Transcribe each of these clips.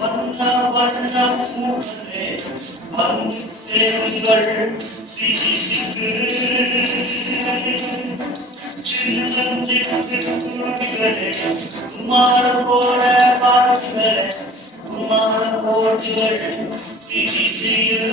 வண்ண வண்ண பூக்களே வந்து சேருங்கள் சிரிசிக்கு சின்னஞ்சிட்டு குருவிகளே குமார போட பாட்டுகளே குமார போட்டுகளே சிரிசியில்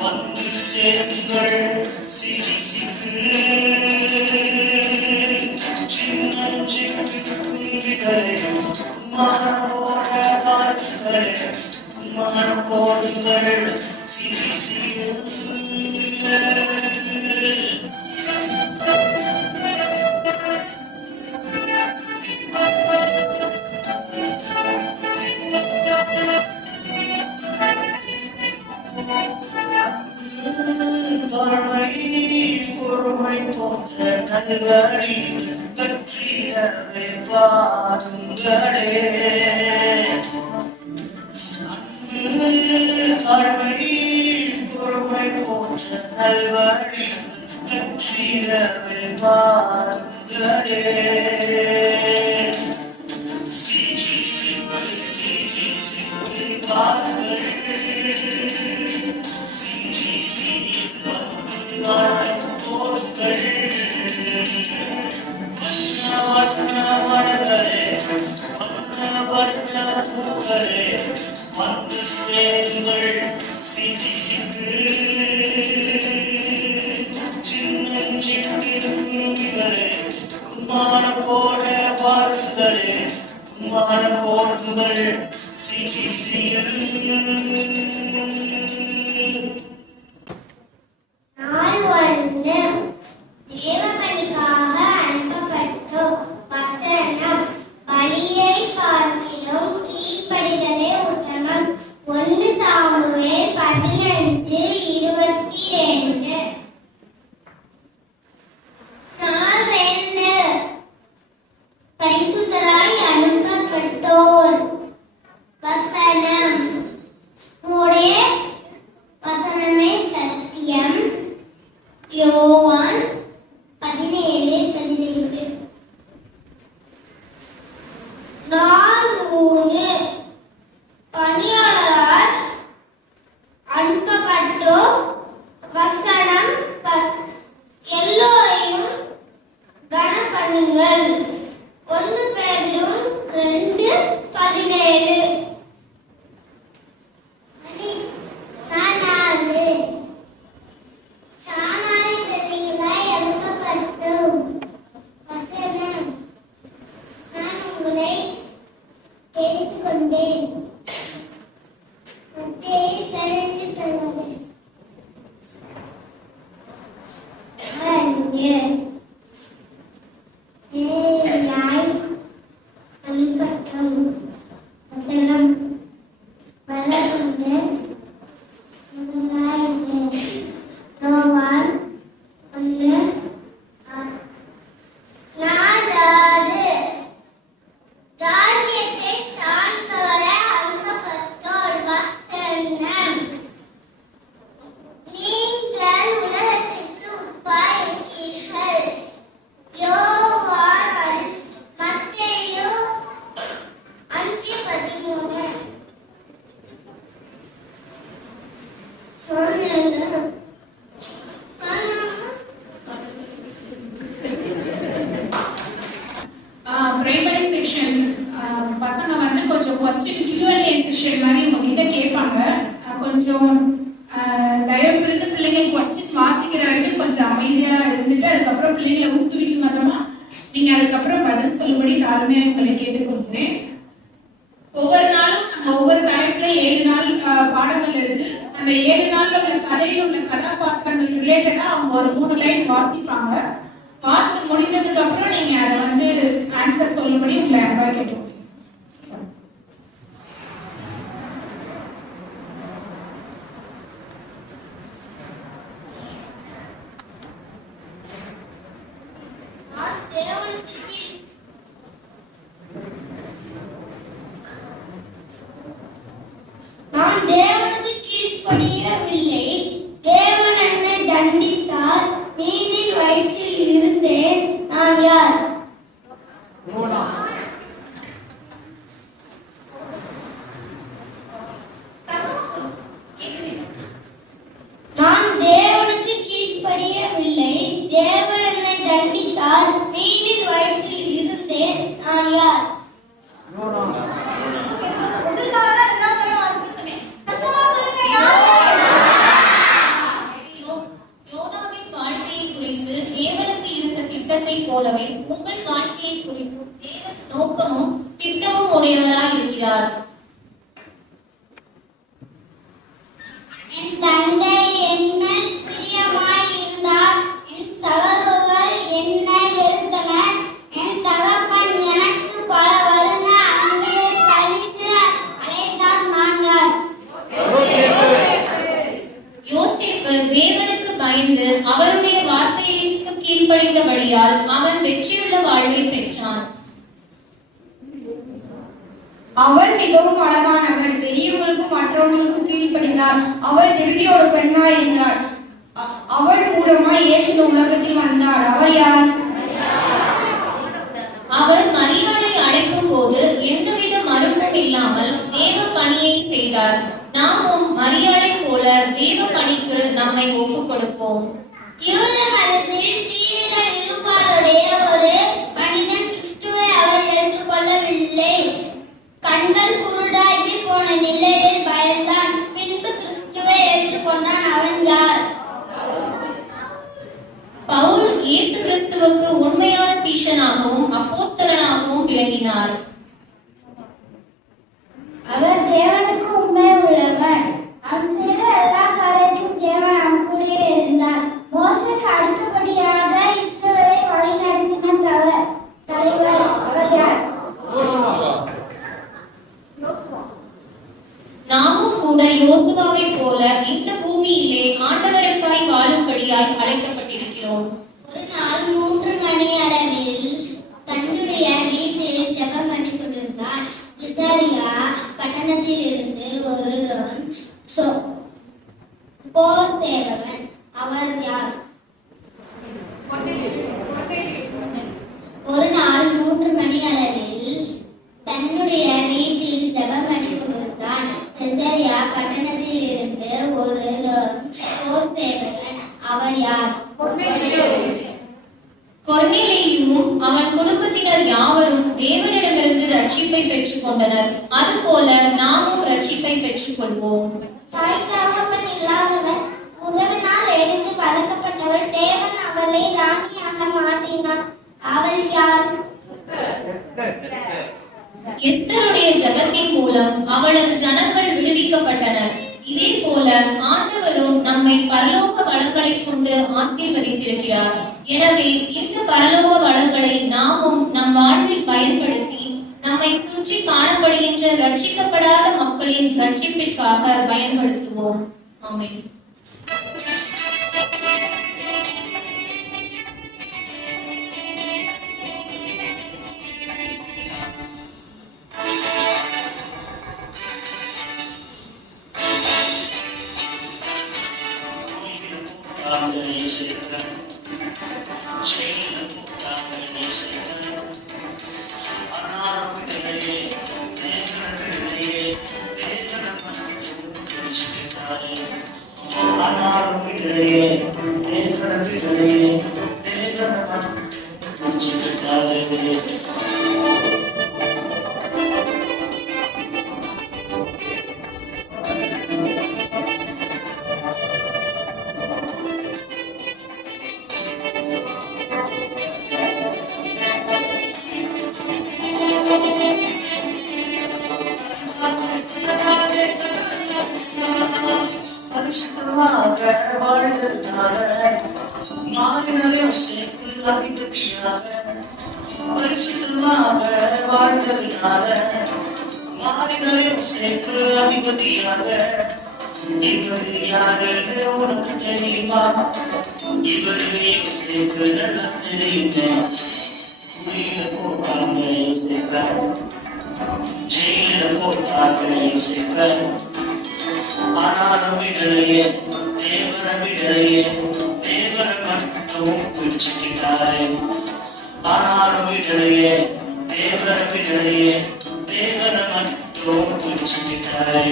வந்து சேருங்கள் சிரிசிக்கு சின்னஞ்சிட்டு குருவிகளே குமார போட பாட்டுகளே குமார போடுங்கள் சிரிசியில் பொறுமை போன்ற நல்வழி பற்றிடவே பாருங்களே அன்பு தாழ்மை பொறுமை போன்ற நல்வழி பற்றிடவே பாருங்களே வந்து சேருங்கள் சிரிசிக்கு சின்னஞ்சிட்டு குருவிகளே குமார போட பாருங்களே குமார போடுங்கள் சிரிசியில் கொஸ்டின் Q&A செஷன் மாதிரி உங்ககிட்ட கேட்பாங்க. கொஞ்சம் தயவு புரிந்து பிள்ளைங்க கொஸ்டின் வாசிக்கிற வரைக்கும் கொஞ்சம் அமைதியா இருந்துட்டு அதுக்கப்புறம் பிள்ளைங்களை ஊக்குவிக்கும் விதமா நீங்க அதுக்கப்புறம் பதில் சொல்லும்படி தாழ்மையா உங்களை கேட்டுக்கொள்கிறேன். ஒவ்வொரு நாளும் நாங்க ஒவ்வொரு தலைப்புல 7 நாள் பாடங்கள் இருக்கு. அந்த 7 நாள்ல உள்ள கதையில் உள்ள கதாபாத்திரங்கள் ரிலேட்டடா அவங்க ஒரு 3 லைன் வாசிப்பாங்க. வாசித்து முடிந்ததுக்கு அப்புறம் நீங்க அதை ஆன்சர் சொல்லும்படி உங்களை அன்பா கேட்டுக்கொள்கிறேன். நான் தேவனுக்கு கீழ்ப்படியவில்லை. தேவன் என்னை தண்டித்தார். மீனின் வயிற்றில் இருந்தேன். நான் யார்? நான் தேவனுக்கு கீழ்ப்படியவில்லை. தேவன் என்னை தண்டித்தார். மீனின் வயிற்றில் இருந்தேன். நான் யார்? போலவே உங்கள் வாழ்க்கையை குறிக்கும் தேவன் நோக்கமும் திட்டமும் உடையவராய் இருக்கிறார். என் தந்தை என்னில் பிரியமாய் இருந்தார். என் சகோதரர்கள் என்னை வெறுத்தனர். என் தகப்பன் எனக்கு பல வருட அங்கே பரிசு அழைத்தார். நான் யார்? யோசேப்பு தேவனுக்கு பயந்து அவருடைய வார்த்தைக்கு கீழ்ப்படிந்தபடியால் அவன் வெற்றியுள்ள வாழ்வை பெற்றான். அவள் மிகவும் அழகானவர். பெரியவங்களுக்கும் மற்றவர்களுக்கும் கீழ்ப்படிந்தார். அவள் ஜெபிக்கிற ஒரு பெண்ணாய் இருந்தார். அவள் மூலமாய் இயேசு உலகத்தில் வந்தார். அவர் யார்? அவர் மரியாதை அழைக்கும் போது எந்தவித மறுப்பும் இல்லாமல் தேவ பணியை செய்தார். நாமும் மரியாதை போல தேவ பணிக்கு நம்மை ஒப்புக் கொடுப்போம். யூத மதத்தில் தீவிர ஈடுபாடுடைய ஒரு மனிதன் கிறிஸ்துவை அவர் ஏற்றுக்கொள்ளவில்லை. கண்கள் குருடாகி போன நிலையில் பயந்தான். பின்பு கிறிஸ்துவை ஏற்றுக்கொண்டான். அவன் யார்? பவுல் இயேசு கிறிஸ்துவுக்கு உண்மையான சீஷனாகவும் அப்போஸ்தலனாகவும் விளங்கினார். அவர் தேவனுக்கு உண்மை உள்ளவர். அவன் செய்த எல்லா காரியத்திலும் தேவன் அவன் கூடயே இருந்தார். மோசேக்கு அடுத்தபடியாக இஸ்ரவேலை வழிநடத்தின தலைவர். அவர் யார்? நாமும் கூட யோசுவாவை போல இந்த பூமியிலே ஆண்டவருக்காய் வாழும்படியாய் அழைக்கப்பட்டிருக்கிறோம். ஒரு நாள் 3 மணி அளவில் தன்னுடைய வீட்டில் ஜெபம் பண்ணி கொண்டிருந்தார். சிசரியா பட்டணத்தில் இருந்து ஒரு போர் சேவகன். அவர் யார்? ஒரு நாள் 3 மணி அளவில் தன்னுடைய வீட்டில் ஜெபம் பண்ணி கொண்டிருந்தான். சிசரியா பட்டணத்தில் இருந்து ஒரு போர் சேவகன். அவர் யார்? கொர்நேலியுவும் அவன் குடும்பத்தினர் யாவரும் தேவனிடமிருந்து ரட்சிப்பை பெற்றுக் கொண்டனர். அதுபோல நாமும் ரட்சிப்பை பெற்றுக் கொள்வோம். தாய் தகப்பன் இல்லாதவர், உறவினால் எடுத்து வளர்க்கப்பட்டவர். தேவன் அவளை ராணியாக மாற்றினார். அவள் யார்? எஸ்தருடைய ஜெபத்தின் மூலம் அவளது ஜனங்கள் விடுவிக்கப்பட்டனர். இதே போல ஆண்டவரும் நம்மை பரலோக வளங்களை கொண்டு ஆசீர்வதித்திருக்கிறார். எனவே இந்த பரலோக வளங்களை நாமும் நம் வாழ்வில் பயன்படுத்தி நம்மை சுற்றி காணப்படுகின்ற ரட்சிக்கப்படாத மக்களின் ரட்சிப்பிற்காக பயன்படுத்துவோம். ஆமென். வாழ்ந்ததுனால மாறினரே யோசேப்பு அதிபதியாக பரிசுத்தமாக வாழ்ந்ததுனால மாறினரே யோசேப்பு அதிபதியாக இவர் யாருன்னு உனக்கு தெரியுமா? இவர் யோசேப்பு நல்லா தெரியுங்க. குழியில போட்டாங்க யோசேப்ப, ஜெயில போட்டாங்க யோசேப்ப, ஆனாலும் விடலையே தேவனை விடலையே, தேவனை மட்டும் பிடிச்சுக்கிட்டாரு. ஆனாலும் விடலையே தேவனை விடலையே, தேவனை மட்டும் பிடிச்சுக்கிட்டாரு.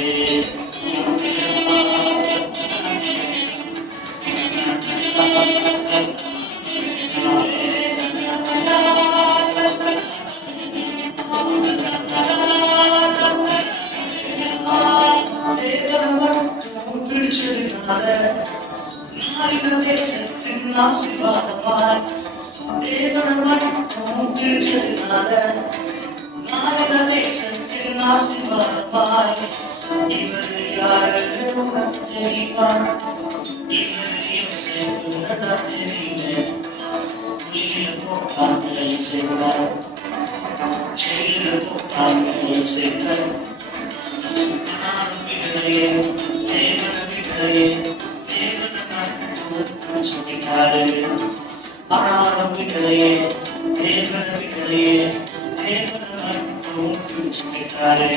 தேவனை மட்டும் பிடிச்சதுனால நாரின தேசத்தின் ஆசீர்வாதமாய், தேவனை மட்டும் பிடிச்சதுனால நாரின தேசத்தின் ஆசீர்வாதமாய். இவர் யாருன்னு உனக்கு தெரியுமா? இவர் யோசேப்பு நல்லா தெரியுங்க. குழியில போட்டாங்க யோசேப்ப, ஜெயில போட்டாங்க யோசேப்ப, ஆனாலும் விடலையே தேவனை விடலையே, தேவனை மட்டும் பிடிச்சுக்கிட்டாரு. ஆனாலும் விடலையே தேவனை விடலையே, தேவனை மட்டும் பிடிச்சுக்கிட்டாரு.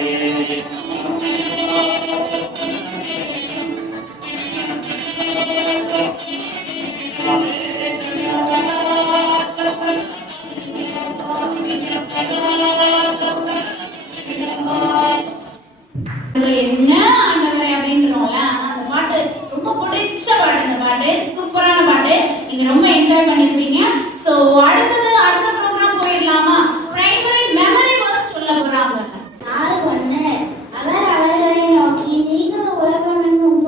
என்ன ஆண்டவரே அப்படின்றோம்ல, அந்த பாட்டு ரொம்ப பிடிச்ச பாட்டு. இந்த பாட்டு சூப்பரான பாட்டு, நீங்க ரொம்ப என்ஜாய் பண்ணிருப்பீங்க. சோ அடுத்த ப்ரோக்ராம் போயிடலாமா? பிரைமரி மெமரி வேர்ஸ் சொல்ல போறாங்க. நாள் 1 அவர் அவர்களை நோக்கி நீங்கள் உலகமெங்கும்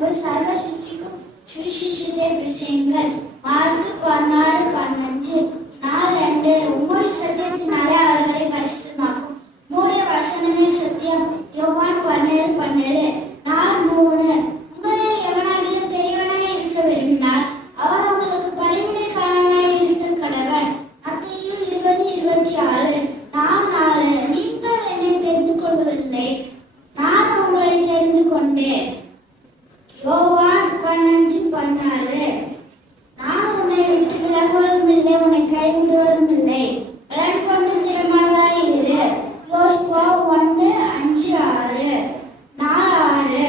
போய் சர்வ சிருஷ்டிக்கும் சுவிசேஷத்தை பிரசங்கியுங்கள். மார்க்கு 16:15. நாள் 2 உம்முடைய சத்தியத்தினாலே அவர்களை பரிசுத்தமாக்கும். உம்முடைய வசனமே சத்தியம். யோவான் 17:12. நாள் 3 உங்களில் எவனாகிலும் பெரியவனாய் இருக்க விரும்பினால் அவன் உங்களுக்கு பரிவினைக்காரனாய் இருக்க கடவன். மத்தேயு 20:26. நாள் 4 நீங்கள் என்னை தெரிந்து கொள்ளவில்லை, நான் உங்களை தெரிந்து கொண்டேன். யோவான் 15:16. நான் உன்னை விட்டு விலகுவதும் இல்லை, உன்னை கைவிடுவதும் இல்லை. பலன் கொண்டு திறமானதாய் இரு. யோசுவா 1:5-6. நாள் 6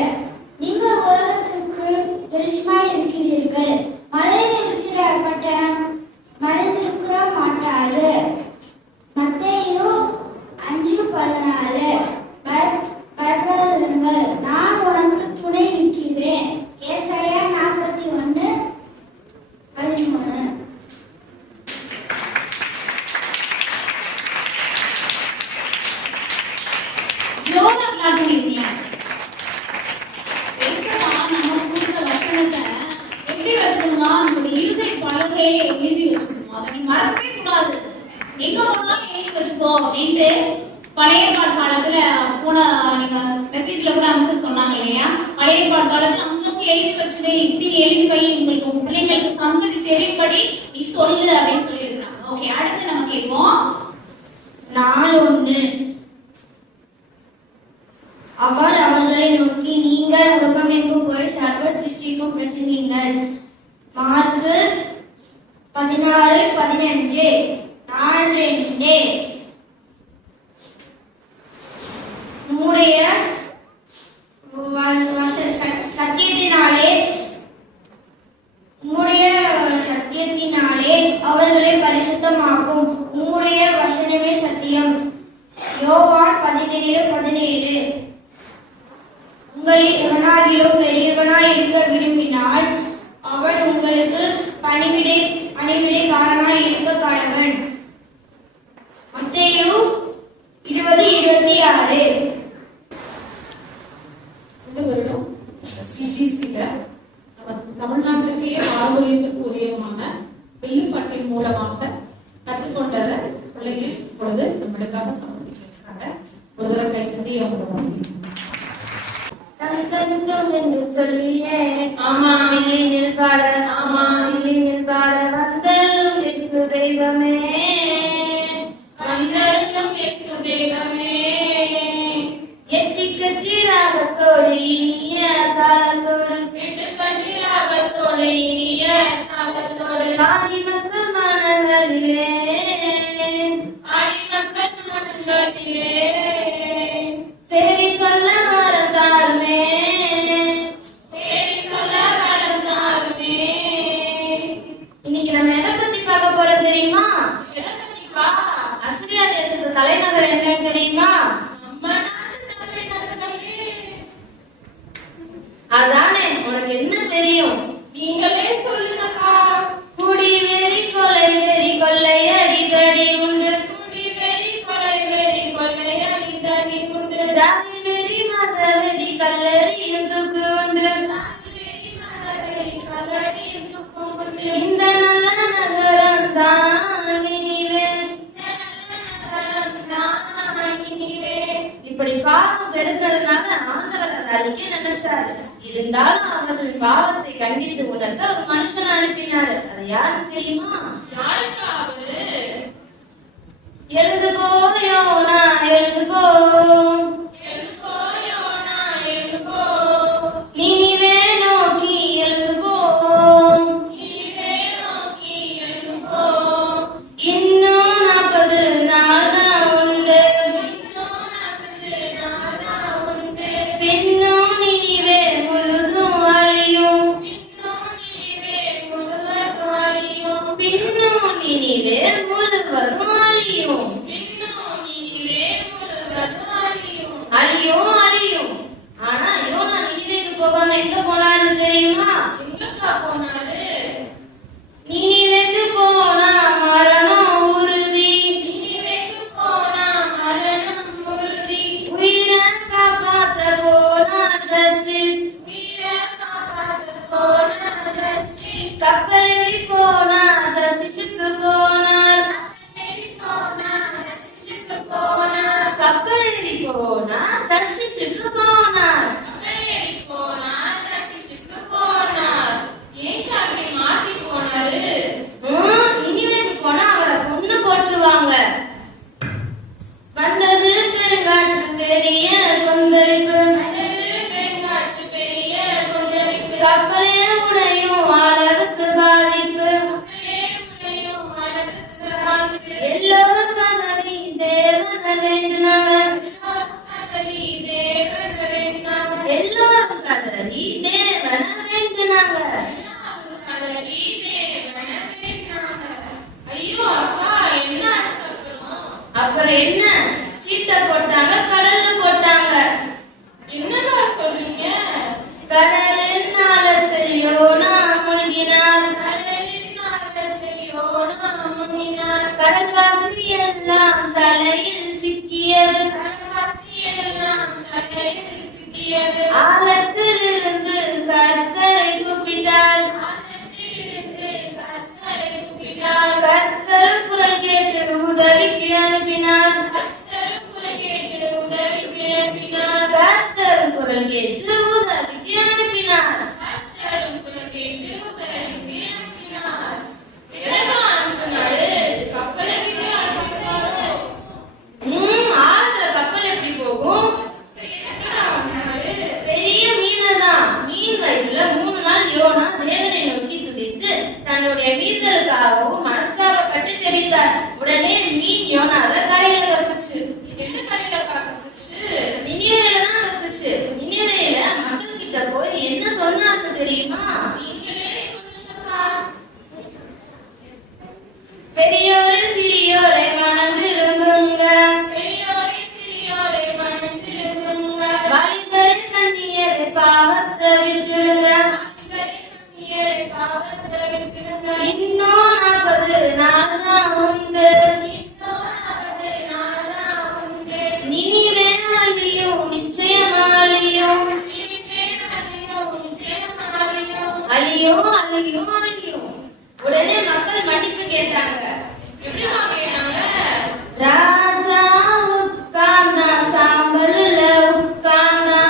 நீங்கள் உலகத்துக்கு வெளிச்சமாய் இருக்கிறீர்கள். மலையில் இருக்கிற பட்டணம் மறைந்திருக்கிற மாட்டாது. மத்தேயு 5:14. பயப்படாதிருங்கள், நான் உனக்கு துணை நிற்கிறேன். ஏசாயா 41:13. ஜோரா கிளாப் பண்ணிருக்கீங்க. எஸ்தரா நம்ம கொடுத்த வசனத்தை எப்படி வச்சுக்கணும்னா நம்மளுடைய இருதய பலகையில எழுதி வச்சுக்கணும். அதை நீ மறக்கவே கூடாது. எங்க போனாலும் எழுதி வச்சுக்கோ அப்படின்ட்டு பழைய ஏற்பாடு காலத்துல போன நீங்க மெசேஜ்ல கூட அங்க சொன்னாங்க இல்லையா? பழைய ஏற்பாடு காலத்துல அங்கங்க எழுதி வச்சுட்டு இப்படி எழுதி வை, உங்களுக்கு உங்க பிள்ளைங்களுக்கு சங்கதி தெரியும்படி நீ சொல்லு அப்படின்னு சொல்லியிருக்காங்க. ஓகே, அடுத்து நம்ம கேட்போம். நாள் 1 அவர் அவர்களை நோக்கி நீங்கள் உலகமெங்கும் போய் சர்வ சிருஷ்டிக்கும் பிரசங்கியுங்கள். மார்க்கு 16:15. நாள் 2 உம்முடைய சத்தியத்தினாலே அவர்களை பரிசுத்தமாக்கும். உம்முடைய வசனமே சத்தியம். யோவான் 17:17. உங்களில் எவனாகிலும் பெரியவனாய் இருக்க விரும்பினால் அவன் உங்களுக்கு பணிவிடைக்காரனாய் இருக்க கடவன். மத்தேயு 20:26. இந்த வருடம் சிஜிசில நம்ம தமிழ்நாட்டுக்கே பாரம்பரியத்துக்கு உரியமான வில்லுப்பட்டின் மூலமாக கற்றுக்கொண்டதை பிள்ளைங்க இப்பொழுது நம்மளுக்காக சமர்ப்பிக்கிறாங்க. ஒரு தடவை கை தட்டி அவங்க வந்தெடுக்கும் என்று சொல்லியே ஆமா இல்லையில் பாட ஆமா இல்லையில் பாட வந்தெடுக்கும் இயேசு தெய்வமே வந்தெடுக்கும் இயேசு தெய்வமே எட்டி கட்டி ராகத்தோடு இனிய தாளத்தோடு எட்டு கட்டி ராகத்தோடு இனிய தாளத்தோடு ஆடி மக்கள் மனங்களிலே ஆடி மக்கள் மனங்களிலே சேரி சொல்ல மறந்தாருமே சேரி சொல்ல மறந்தாருமே. இன்னைக்கு நம்ம எதை பத்தி பார்க்க போறோம் தெரியுமா? எதை பத்திப்பா? அசிரியா தேசத்து தலைநகர் என்ன தெரியுமா? அதானே, உனக்கு என்ன தெரியும்? நீங்களே சொல்லுங்கக்கா. குடி வெறி கொலை வெறி கொள்ளை அடிதடி உண்டு குடி வெறி கொலை வெறி கொள்ளை அடிதடி உண்டு ஜாதி வெறி மத வெறி கல்லடியும் தூக்கு உண்டு இந்த நல்ல நகரம் தான் நினைவே இப்படி பாவம் பெருக்கிறதுனால ஆண்டவர் அதை அழிக்க நினைச்சாரு. இருந்தாலும் அவர்கள் பாவத்தை கண்டித்து உணர்த்த ஒரு மனுஷன் அனுப்பினாரு. அது யாருக்கு தெரியுமா? யாருக்கு அவரு? எழுந்து போயோனா எழுந்து போ நினிவே நோக்கி எழுந்து போ இன்னும் 40 நாள் தான் உண்டு பின்னும் நினிவே முழுதும் அழியும் பின்னும் நினிவே முழுவதும் அழியும் அழியும் அழியும். ஆனா யோனா நினிவேக்கு போகாம எங்க போனாருன்னு தெரியுமா? எங்கக்கா போனாரு? நினிவேக்கு போனா மரணம் உறுதி நினிவேக்கு போனா மரணம் உறுதி உயிரை காப்பாத்த போனா ஜஸ்டிஸ் உயிரை காப்பாத்த போனா ஜஸ்டிஸ் கப்பலேறி போனா ஜஸ்டிஸுக்கு போனார் கப்பலேறி போனா தர்ஷிஷுக்கு போனார் நினிவேக்கு போனா அவரை கொன்னு போட்டுருவாங்க. வந்தது பெருங்காற்று பெரிய கொந்தளிப்பு கப்பலே உடையும் அளவுக்கு பாதிப்பு எல்லோரும் கதறி தேவனை வேண்டினாங்க எல்லோரும் கதறி தேவனை வேண்டினாங்க. அப்புறம் என்ன? சீட்டை போட்டாங்க, கடல்ல போட்டாங்க. என்னடா சொல்றீங்க? கடல் என்னால செய்யோனா மூழ்கினார் கடல்வாசி எல்லாம் தலையில் சிக்கியது ஆழத்திலிருந்து கர்த்தரை கூப்பிட்டார் கர்த்தர் குரல் கேட்டு உதவிக்கு அனுப்பினார் கர்த்தர் குரல் கேட்டு உதவிக்கு அனுப்பினார். ஆழத்துல கப்பல் எப்படி போகும்? பெரிய மீனதான். மீன் வயிற்றுல 3 நாள் யோனா தேவனை நோக்கி துதித்து தன்னுடைய மீன்களுக்காகவும் மனஸ்தாபப்பட்டு ஜெபித்தார். உடனே மீன் யோனாவை கரையில கக்குச்சு. எந்த கரையில கக்குச்சு? நினிவேல தான் கக்குச்சு. நினிவேல மக்கள் கிட்ட போய் என்ன சொன்னாங்க தெரியுமா? நீங்களே சொல்லுங்கப்பா. பெரியோரே சிறியோரை மனந்திரும்புங்க வாலிபரை கன்னியரை பாவத்தை விட்டுருங்க இன்னும் 40 நாள் தான் உண்டு நினிவே அழியும் நிச்சயமாலியும் அழியும் அழியும் அழியும். உடனே மக்கள் மன்னிப்பு கேட்டாங்க. ராஜா உட்கார்ந்தா சாம்பல்ல உட்கார்ந்தா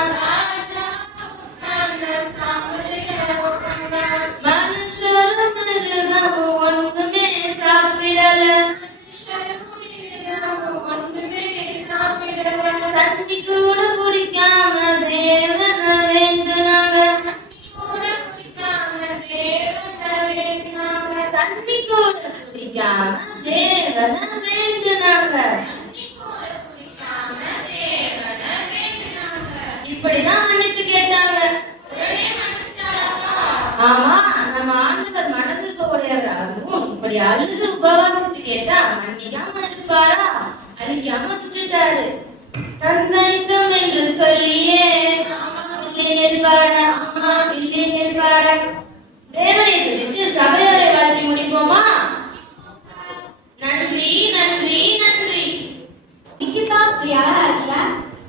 தண்ணி கூட குடிக்காம தேவன வேண்டுனாங்க. தண்ணி கூட குடிக்காம தேவன வேண்டுனாங்க. இப்படிதான் மன்னிப்பு கேட்டாங்க. ஆமா, நம்ம ஆண்டவர் மனதிற்கு உடையவராகவும் இப்படி அழுது உபவாசத்து கேட்டா மன்னிக்காம இருப்பாரா? அழிக்காம விட்டுட்டாரு. தந்தனிசம் என்று சொல்லியே தேவனை துதித்து சபையோரை வாழ்த்தி முடிப்போமா? நன்றி நன்றி நன்றி. லிக்கிதாஸ்ரீ யாரா இருக்கல?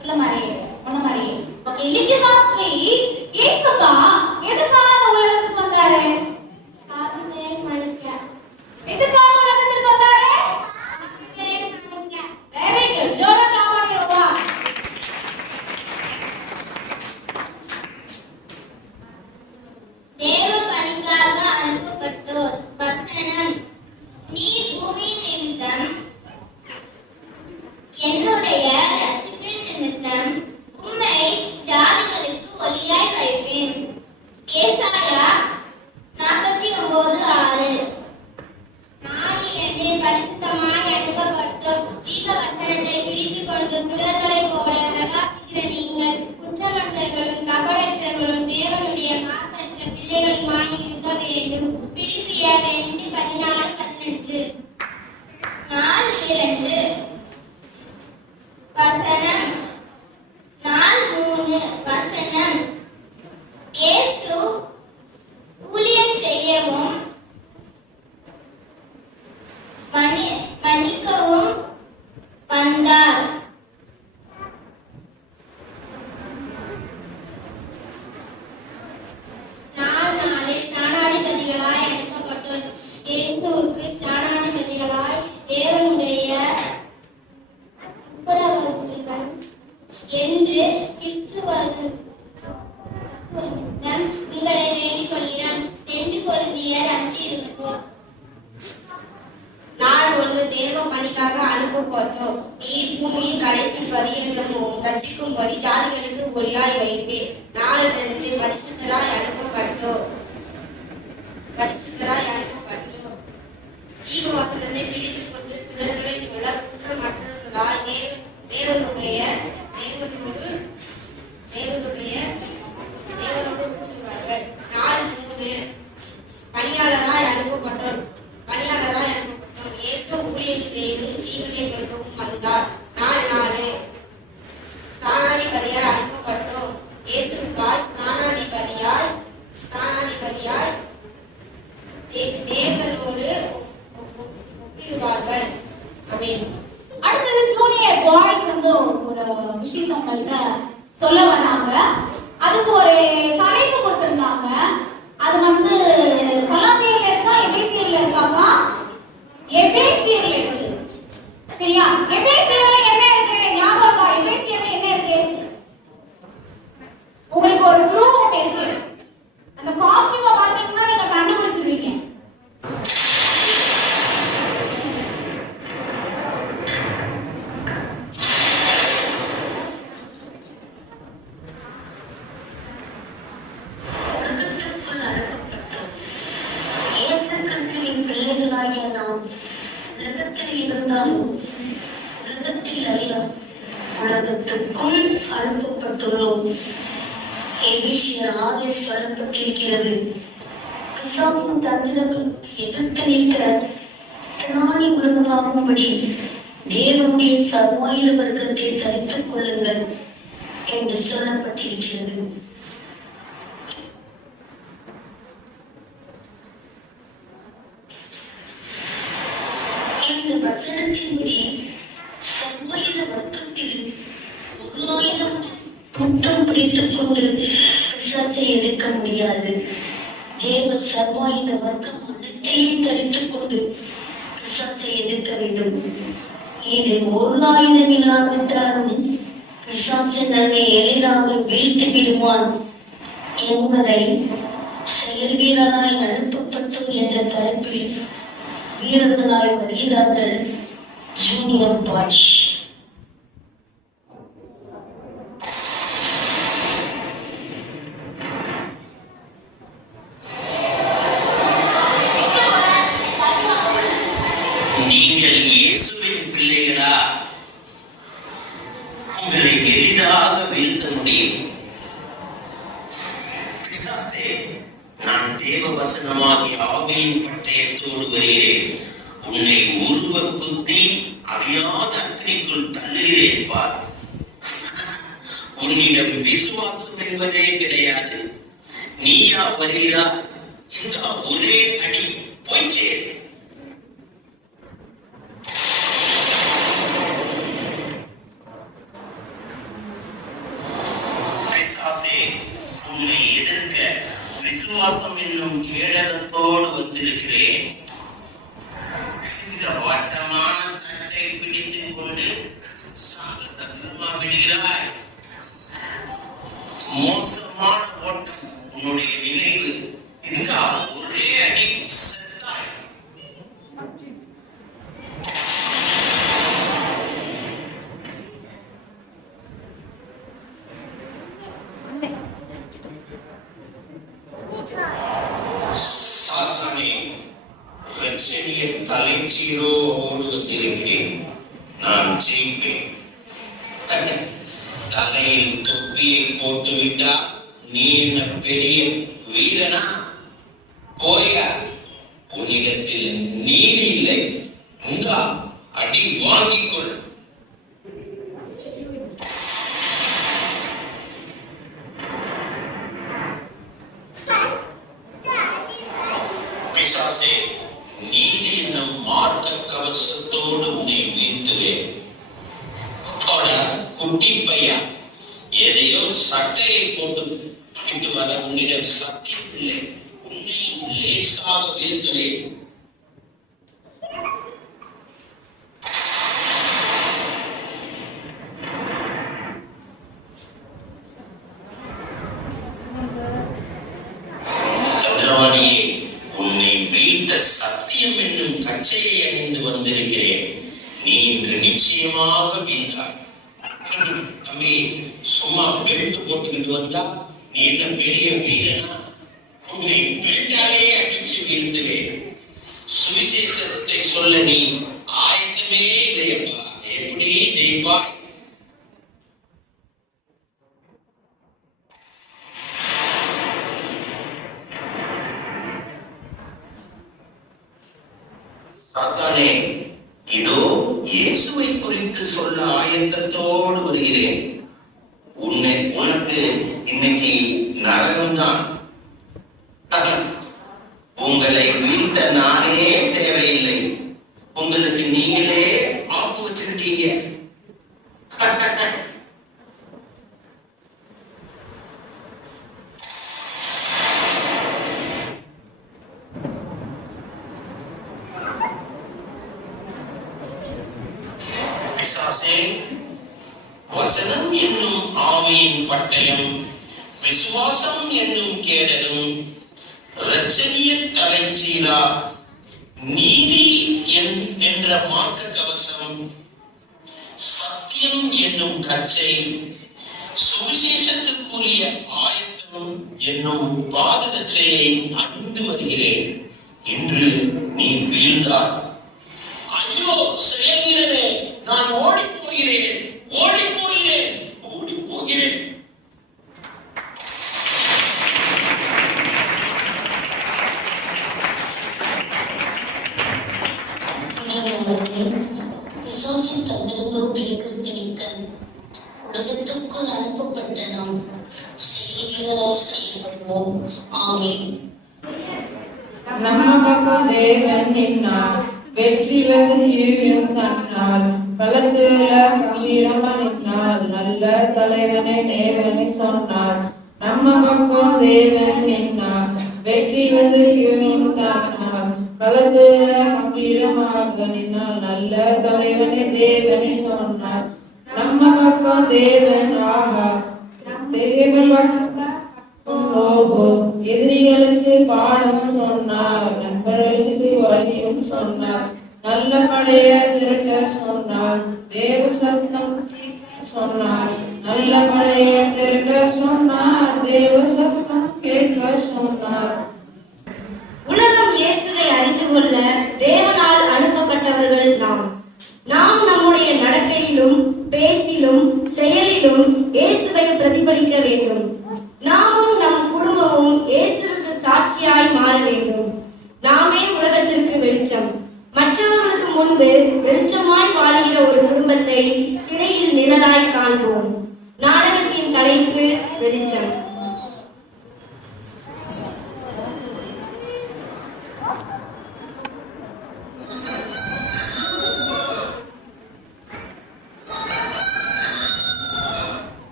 இல்ல மாதிரியே ஒன்ன மாதிரியே. ஓகே, லிக்கிதாஸ்ரீ ஏசப்பா எதுக்காக இந்த உலகத்துக்கு வந்தாரு? எதுக்காக உலகத்துக்கு வந்தாரு? Very good. ஜோரா கிளாப் பண்ணிடுவா. தேவ பணிக்காக அனுப்பப்பட்டோர். வசனம்: நீ பூமி நிமித்தம் என்னுடைய ரட்சிப்பின் நிமித்தம் உம்மை ஜாதிகளுக்கு ஒளியாய் வைப்பேன். ஏசாயா 49:6. நாளிரண்டு பரிசுத்தமாய் அனுப்பப்பட்டோர். ஜீவ வசனத்தை பிடித்துக் கொண்டு சுடர்களைப் போல பிரகாசிக்கிற நீங்கள் குற்றமற்றவர்களும் கபடற்றவர்களும் தேவனுடைய மாசற்ற பிள்ளைகளுமாய் இருக்க வேண்டும். பிலிப்பியர் 2:14-15. நாள் 2 வசனம். நாள் 3 வசனம். இயேசு ஊழியம் செய்யவும் மன்னிக்கவும் வந்தார். நாள் 4 ஸ்நானாதிபதிகளாய் அனுப்பப்பட்டோர். இயேசுவுக்கு ஸ்நானாதிபதிகளாய் தேவனுடைய உப்பரவர்கள் என்று கிறிஸ்துவர்கள் உங்களை வேண்டிக் கொள்கிறேன். 2 கொரிந்தியர் 5:20. நாள் 1 தேவ பணிக்காக அனுப்பப்பட்டோர். நீ பூமியின் கடைசி பரியந்தமும் ரட்சிக்கும்படி ஜாதிகளுக்கு ஒளியாய் வைப்பேன். நாள் 2 பரிசுத்தராய் அனுப்பப்பட்டோர். ஜீவ வசனத்தை பிடித்துக் கொண்டு சுடர்களை போல குற்றமற்றவர்களாய் தேவனோடு கூடுவார்கள். நாள் 3 பணியாளராய் அனுப்பப்பட்டோர். இயேசு ஊழியம் செய்யவும் ஜீவனை கொடுக்கவும் வந்தார். நாள் 4 ஸ்நானாதிபதியாய் அனுப்பப்பட்டோர். இயேசுக்காய் ஸ்நானாதிபதியாய் தேவனோடு ஒப்பிடுவார்கள். ஆமென். அடுத்தது ஜூனியர் பாய்ஸ் வந்து ஒரு விஷயத்தை உங்கள்கிட்ட சொல்ல வராங்க. அதுக்கு ஒரு தலைப்பு கொடுத்திருந்தாங்க. அது வந்து கலாத்தியர்ல இருக்கா எபேசியர்ல இருக்காங்க? எபேசியர்ல இருக்கு. சரியா? எபேசியர்ல என்ன இருக்கு ஞாபகம் இருக்கா? எபேசியர்ல என்ன இருக்கு? உங்களுக்கு ஒரு க்ளூ ஒன்று இருக்கு. அந்த காஸ்டியூமை பார்த்தீங்கன்னா நீங்க கண்டுபிடிச்சிருவீங்க. பிள்ளைகளாகிய நாம் உலகத்தில் இருந்தாலும் உலகத்தில் அல்ல, உலகத்துக்குள் அனுப்பப்பட்டுள்ளோம். எபேசியர் 6 சொல்லப்பட்டிருக்கிறது. பிசாசின் தந்திரங்களுக்கு எதிர்த்து நிற்க திராணி உருவாகும்படி தேவனுடைய சர்வாயுத வர்க்கத்தை தரித்துக் கொள்ளுங்கள் என்று சொல்லப்பட்டிருக்கிறது. இந்த வசனத்தின்படி சர்வாயுத வர்க்கத்தில் 1000 குற்றம் பிடித்துக் கொண்டு பிசாசை எடுக்க முடியாது. தேவ சர்வாயுத வர்க்கம் அனைத்தையும் தரித்துக் கொண்டு பிசாசை எதிர்க்க வேண்டும். இது 1000 இல்லாவிட்டாலும் பிசாசு நம்மை எளிதாக வீழ்த்தி விடுவான் என்பதை செயல் வீரராய் அனுப்பப்பட்டோம் என்ற தலைப்பில் வீரர்களாய் வருகிறார்கள் ஜூனியர் பாய்ஸ். நீங்கள் இயேசுவின் பிள்ளைகளா? உங்களை எளிதாக வீழ்த்த முடியும். பிசாசே, நான் தேவ வசனமாகிய ஆவியின் பட்டயத்தோடு வருகிறேன். உன்னை உருவ குத்தி அறியாத அக்னிக்குள் தள்ளுகிறேன் பார். உன்னிடம் விசுவாசம் என்பதே கிடையாது. நீயா வருகிறாய்? இந்த ஒரே அடி போய்ச்சே. உன்னை எதிர்க்க விசுவாசம் என்னும் கேடகத்தோடு வந்திருக்கிறேன். இந்த வட்டமான தட்டை பிடித்துக் கொண்டு சாகசமா விடுகிறாய். மோசமான ஓட்டம் உன்னுடைய நினைவு. இந்த ஒரே அடி செத்தாய். சாத்தானே, ரட்சணிய தலைச்சீரோடு வந்திருக்கிறேன். நான் ஜெயிப்பேன். தலையில் தொப்பியை போட்டு விட்டா நீ என்ன பெரிய வீரனா? போயா, உன்னிடத்தில் நீதி இல்லை. உங்கா அடி வாங்கிக்கொள். பிசாசே, நீதி என்னும் மார்க்க கவசத்தோடு உன்னை வீழ்த்துவேன். குட்டி பையா, எதையோ சட்டையை போட்டு வர உன்னிடம் சத்தியம் இல்லை. உன்னை லேசாக வீழ்த்துவேன். சந்திரவாணியே, உன்னை வீழ்த்த சத்தியம் என்னும் கச்சையை அணிந்து வந்திருக்கிறேன். நீ இன்று நிச்சயமாக வீழ்ந்தாய். தம்பி, சும்மா பெல்ட் போட்டுக்கிட்டு வந்தா நீ என்ன பெரிய வீரனா? உன்னை பெல்ட்டாலே அடிச்சு வீழ்த்துவேன். சுவிசேஷத்தை சொல்ல நீ ஆயத்தமே இல்லையப்பா. எப்படி ஜெயிப்பாய்? சாத்தானே, இதோ இயேசுவை குறித்து சொல்ல ஆயத்தத்தோடு வருகிறேன். உனக்கு இன்னைக்கு நரகம்தான். உங்களை வீழ்த்த நானே தேவையில்லை. உங்களுக்கு நீங்களே ஆப்பு வச்சிருக்கீங்க. வசனம் என்னும் ஆவியின் பட்டயம், விசுவாசம் என்னும் கேடகம், இரட்சணிய தலைச்சீரா, நீதி என்ற மார்க்க கவசம், சத்தியம் என்னும் கச்சை, சுவிசேஷத்துக்குரிய ஆயத்தம் என்னும் பாதரட்சையை அணிந்து வருகிறேன். இன்று நீ வீழ்ந்தாய். ஐயோ சேவீரனே, நான் ஓடி போகிறேன். பிசாசின் தந்திரங்களோடு எதிர்த்து உலகத்துக்குள் அனுப்பப்பட்ட நாம் செய்திகளாய் செயல்படுவோம். ஆமென். நம்ம பக்கம் தேவன் நின்னார், வெற்றிகள் ஈவியும் தன்னார், களத்துல கம்பீரமா நின்னார், நல்ல தலைவனை தேவனை சொன்னார். நம்ம பக்கம் தேவன் நின்னார், வெற்றிகள் ஈவியும் தன்னார், களத்துல கம்பீரமாக நின்னார், நல்ல தலைவனை தேவனை சொன்னார். நம்ம பக்கம் தேவன் ஆகா, தேவன் ஓஹோ, எதிரிகளுக்கு பாடம் சொன்னார், நண்பர்களுக்கு வழியும் சொன்னார். நல்ல பழைய திருட்ட சொன்னார் தேவ சத்தம் சொன்னார். நல்ல பழைய திருட்ட சொன்னார் தேவ சத்தம் கேட்க சொன்னார். உலகம் இயேசுவை அறிந்து கொள்ள தேவனால் அனுப்பப்பட்டவர்கள் நாம். நாம் நம்முடைய நடக்கையிலும் பேச்சிலும் செயலிலும் இயேசுவை பிரதிபலிக்க வேண்டும். நாமும் நம் குடும்பமும் இயேசுவுக்கு சாட்சியாய் மாற வேண்டும். நாமே உலகத்திற்கு வெளிச்சம். மற்றவர்களுக்கு முன்பு வெளிச்சமாய் வாழுகிற ஒரு குடும்பத்தை திரையில் நிழலாய் காண்போம். நாடகத்தின் தலைப்பு வெளிச்சம்.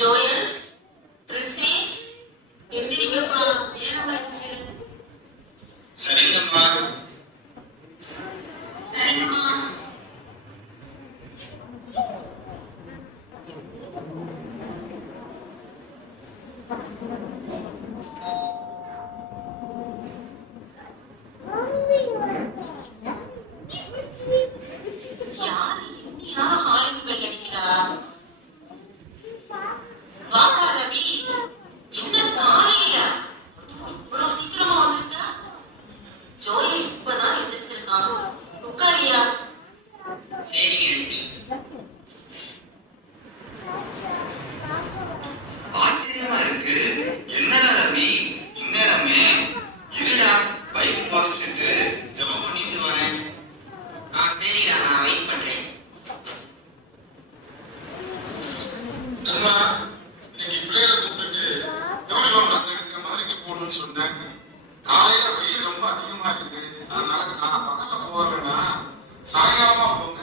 ஜோயல், பிரின்சி, எந்திரிங்கப்பா, நேரமாயிடுச்சு. சரிங்கம்மா. சரிங்கம்மா. யாரு இன்னியா ஹாலின் பெல் அடிக்கிறா? வாப்பா ரவி, என்ன காலையில இவ்வளவு சீக்கிரமா வந்திருக்க? ஜோய் இப்பதான் எந்திரிச்சிருக்கான். உட்காரியா? சரிங்க. ஆச்சரியமா இருக்கு. என்னடா ரவி இந்நேரமே? இருடா, பைக் வாசிட்டு ஜெபம் பண்ணிட்டு வரேன். சரிடா, நான் வெயிட் பண்றேன். அம்மா, இன்னைக்கு பிள்ளைகளை கூப்பிட்டு யூனிஃபார்ம் ட்ரெஸ் எடுக்கிற மாதிரிக்கு போடணும்னு சொன்னேன். காலையில வெயில் ரொம்ப அதிகமா இருக்குது. அதனால பகல்ல போக வேண்டாம், சாயங்காலமா போங்க.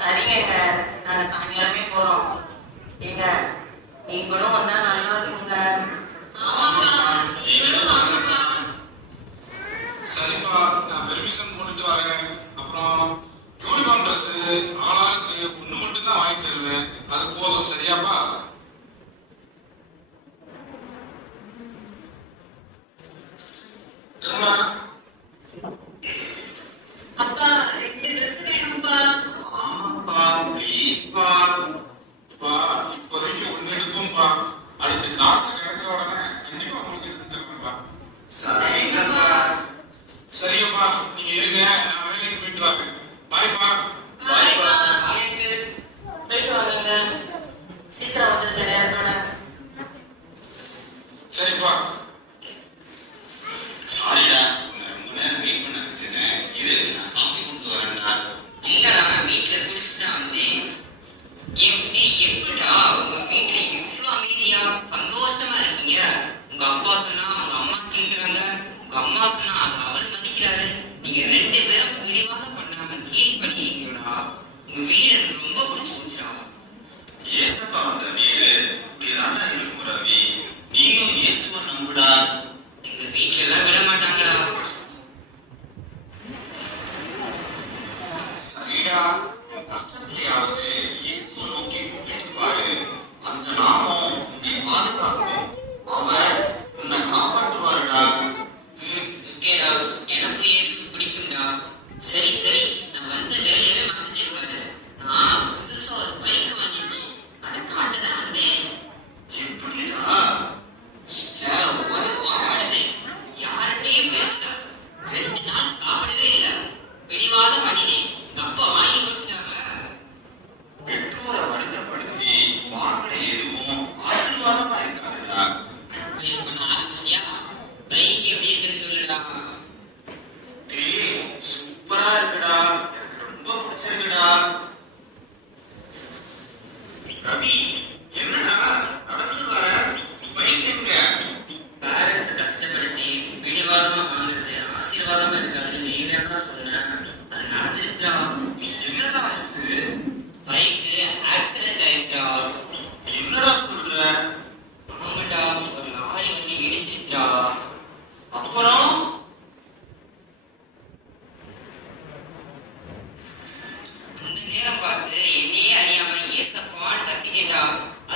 சரிங்க, நாங்க சாயங்காலமே போறோம். ஏங்க, நீங்களும் வந்தா நல்லா இருக்குங்க. சரிப்பா, நான் பெர்மிஷன் போட்டுட்டு வரேன். அப்புறம் யூனிஃபார்ம் ட்ரெஸ் ஆளாளுக்கு ஒண்ணு மட்டும் தான் வாங்கி தருவேன். அது போதும், சரியாப்பா? அப்பா, 2 ட்ரெஸ் வேணும்பா. ஆமாப்பா, ப்ளீஸ்ப்பா. இப்போதைக்கு ஒண்ணு எடுக்கும்பா. அடுத்து காசு கிடைச்ச உடனே கண்டிப்பா உங்களுக்கு எடுத்து தருவேன்ப்பா. சரிங்கப்பா. சரியப்பா, நீங்க இருங்க, நான் வேலைக்கு போயிட்டு வரேன். பாய்ப்பா. பாய்ப்பா. போயிட்டு வாங்க. சீக்கிரம் வந்துருங்க நேரத்தோட. சரிப்பா. சாரிடா, உன்னை ரொம்ப நேரம் வெயிட் பண்ண வச்சிருக்கேன். இரு, நான் காஃபி கொண்டு வரேன்டா. இல்லடா, வீட்டுல குடிச்சுட்டு தான் வந்தேன். எப்படா உங்க வீட்டுல இவ்வளவு அமைதியா சந்தோஷமா இருக்கீங்க? உங்க அப்பா சொன்னா உங்க அம்மா கேக்குறாங்க, உங்க அம்மா சொன்னா அவர் மதிக்கிறாரு. நீங்க 2 பேரும் பிடிவாதம் பண்ணாம கீழ் பண்ணிக்கிறீங்களா? உங்க வீடு எனக்கு ரொம்ப பிடிச்சு போச்சுடா. ஏசப்பா வந்த வீடு இப்படிதான்டா இருக்கும் ரவி. நீயும் இயேசுவை நம்புடா. எங்க வீட்டுல எல்லாம் விட மாட்டாங்கடா. சரிடா, கஷ்டத்திலேயாவது இயேசுவை நோக்கி கூப்பிட்டு பாரு. அந்த நாமம் உன்னை பாதுகாக்கும். அவர் உன்னை காப்பாற்றுவாருடா. ஓகேடா, எனக்கு இயேசு பிடிக்கும்டா. சரி சரி, நான் வந்த வேலையவே மறந்துட்டேன் பாரு. நான் புதுசா ஒரு பைக் வாங்கிட்டேன். அதை காட்டுதான் வந்தேன். எப்படிடா? வீட்டுல ஒரு வாரம் ஆடுது. யார்கிட்டையும் பேசல. 2 நாள் சாப்பிடவே இல்லை. பிடிவாதம் பண்ணினேன். எங்க அப்பா வாங்கி கொடுத்துட்டாங்க. பெற்றோரை வருத்தப்படுத்தி வாங்குற எதுவும் ஆசீர்வாதமா இருக்காதுடா. பேஸ் பண்ண ஆரம்பிச்சியா? பைக் எப்படி இருக்குன்னு சொல்லுடா. டேய், சூப்பரா இருக்குடா. எனக்கு ரொம்ப பிடிச்சிருக்குடா. ரவி, என்னடா நடந்து வர? பைக் எங்க? பேரண்ட்ஸ் கஷ்டப்படுத்தி பிடிவாதமா வாங்குறது ஆசீர்வாதமா இருக்காது. நீ என்னடா சொன்ன? அது நடந்துருச்சுடா. என்னடா ஆச்சு?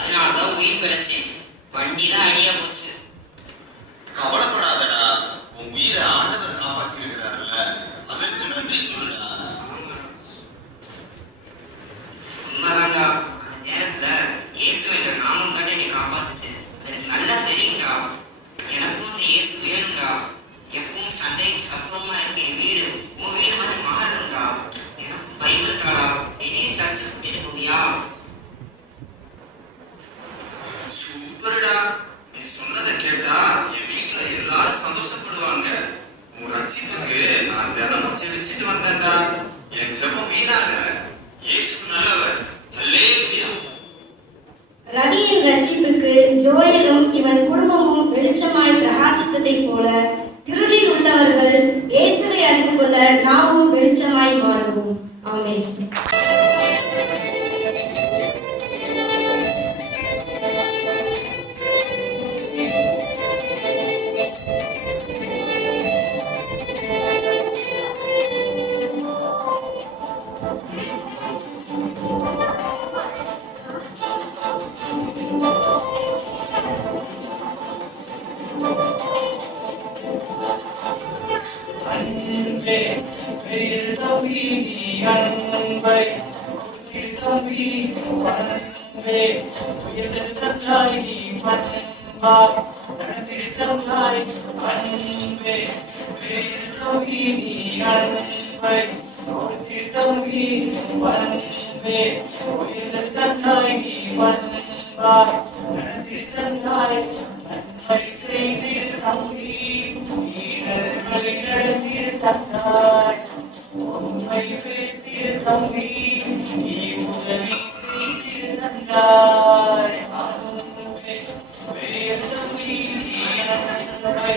அதனாலதான் உயிர் பிழைச்சேன். வண்டி தான் அடியா போச்சு. கவலைப்படாதடா, உன் உயிரை ஆண்டவர் காப்பாற்றி இருக்கிறாருல்ல, அதற்கு நன்றி சொல்லுடா. உண்மைதான்டா. அந்த நேரத்துல இயேசு என்ற நாமம் தானே என்னை காப்பாத்துச்சு. எனக்கு நல்லா தெரியுங்கடா. எனக்கும் இந்த இயேசு வேணும்டா. எப்பவும் சண்டையும் சத்தமா இருக்க என் வீடு உன் வீடு மாதிரி மாறணும்டா. எனக்கும் பைபிள் தாடா. என்னையும் சர்ச்சுக்கு கூட்டிட்டு போவியா? சூப்பர்டா, நீ சொன்னதை கேட்டா என் வீட்டுல எல்லாரும் சந்தோஷப்படுவாங்க. உன் ரட்சிப்புக்கு நான் தினமும் ஜெபிச்சுட்டு வந்தேன்டா. என் ஜெபம் வீணாகல. இயேசு நல்லவர். அல்லேலூயா. ரவியின் ரட்சிப்புக்கு ஜோயலும் இவன் குடும்பமும் வெளிச்சமாய் பிரகாசித்ததைப் போல திருடில் உள்ளவர்கள் இயேசுவை அறிந்து கொள்ள நாமும் வெளிச்சமாய் மாறுவோம். ஆமென். அன்பே பெரிய தம்பி நீ அன்பை கொடுத்திரு தம்பி அன்பே உயர்ந்தது தந்தாய் நீ பண்பாய் நடத்திரு தந்தாய் அன்பே பெரிய தம்பி நீ அன்பை கொடுத்திரு தம்பி அன்பே உயர்ந்தது தந்தாய் நீ பண்பாய் நடத்திரு தந்தாய் அன்பை செய்திரு தம்பி நடத்திய தந்தாய் உண்மை பேசிய தம்பி நீ உதவி செய்திய தந்தாய் அன்பே வேறு தம்பி நீ அன்பை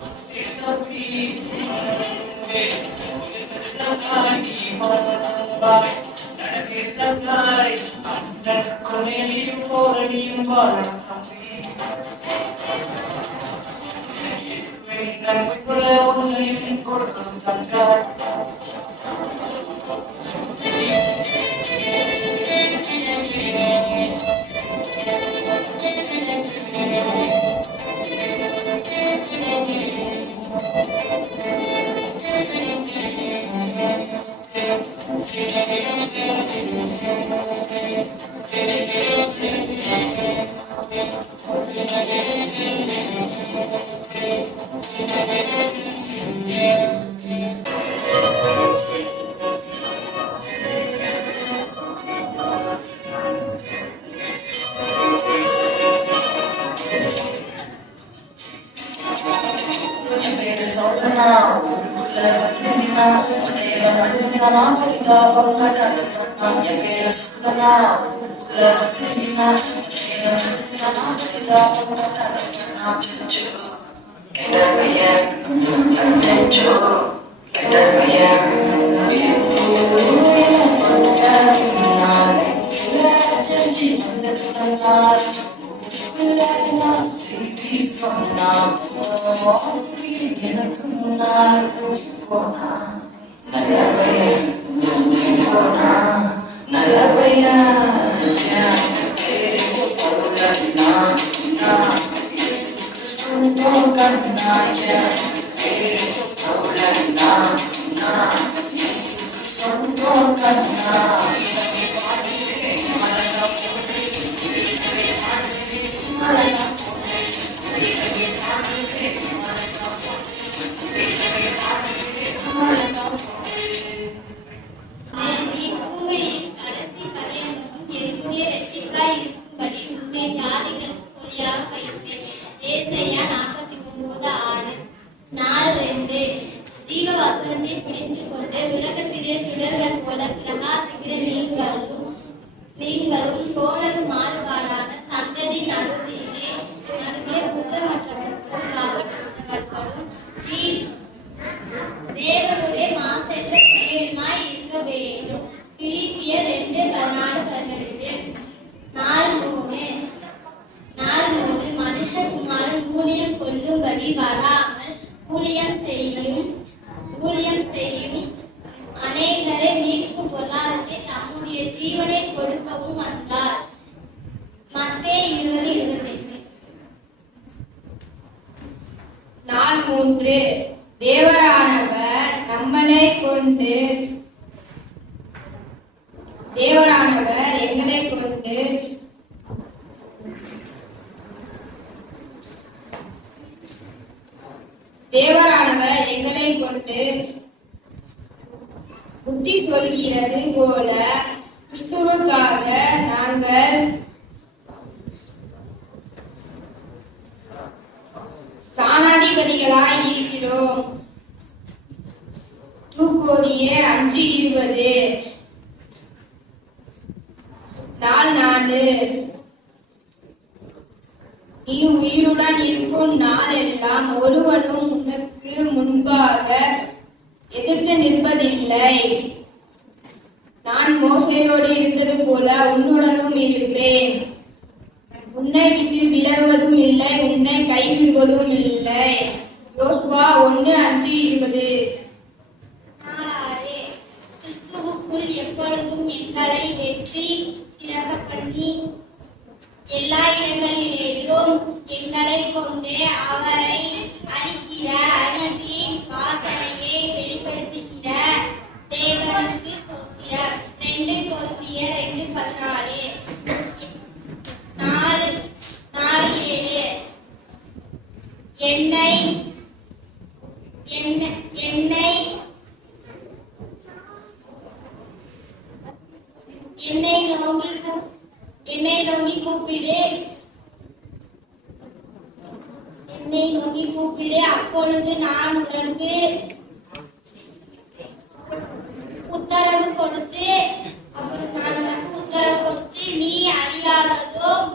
குத்திய தம்பி அன்பே உயர்ந்தது தந்தாய் நீ பண்பாய் நடத்திய தந்தாய் அண்ணன் கொனையிலையும் போல நீயும் வாழணும் தம்பி. நன்மை சொல்ல உன்னையும் கொடுக்கணும் தந்தாய். என் பேரு சொல்றனா ஊருக்குள்ள பத்திரினா உன்னையில நடுந்தானா பரிதாபம் காட்டாது பண்ணா. என் பேரு சொல்றனா ஊருக்குள்ள பத்திரினா உன்னையில நடுந்தானா பரிதாபம் காட்டாது பண்ணா. கெட்ட பையன் அச்சோ கெட்ட பையன் செய்தி சொன்னான் எனக்கு முன்னால் போனா நல்ல பையன் போனா நல்ல பையன் பொருளா சொந்தம் கண்ணாய பொருளா சொந்தம் கண்ணா நீங்களும் தோழரும் மாறுபாடான சந்ததி நடுவே குற்றமற்றவர்களும் தேவனுடைய மாசற்ற பிரியமாய் இருக்க வேண்டும். பிலிப்பியர் 2:4 மனுஷகுமாரன் ஊழியம் கொள்ளும்படி வராமல் ஊழியம் செய்யும் அநேகரை மீட்கும் பொருளாதாரத்தை தம்முடைய ஜீவனை கொடுக்கவும் வந்தார். நாள் 3 தேவரானவர் எங்களை கொண்டு புத்தி சொல்கிறது போல கிறிஸ்துவுக்காக நாங்கள் ஸ்தானாதிபதிகளாய் இருக்கிறோம். 2:5:20 நாள் 4 நீ உயிருடன் இருக்கும் நாள் எல்லாம் ஒருவனும் உனக்கு முன்பாக எதிர்த்து நிற்பதில்லை. நான் மோசேயோடு இருந்தது போல உன்னுடனும் இருப்பேன். உன்னை விட்டு விலகுவதும் இல்லை, உன்னை கைவிடுவதும் இல்லை. யோசுவா 1:5-20 கிறிஸ்துவுக்குள் எப்பொழுதும் எங்களை வெற்றி திறக பண்ணி எல்லா இடங்களிலேயும் எங்களை கொண்டு அவரை அறிகிற அறிவின் வாசனையை வெளிப்படுத்துகிற தேவனுக்கு ஸ்தோத்திரம். 2 கொரிந்தியர் 2:14 4:7 என்னை நோக்கி கூப்பிடு, அப்பொழுது நான் உனக்கு உத்தரவு கொடுத்து நீ அறியாததும்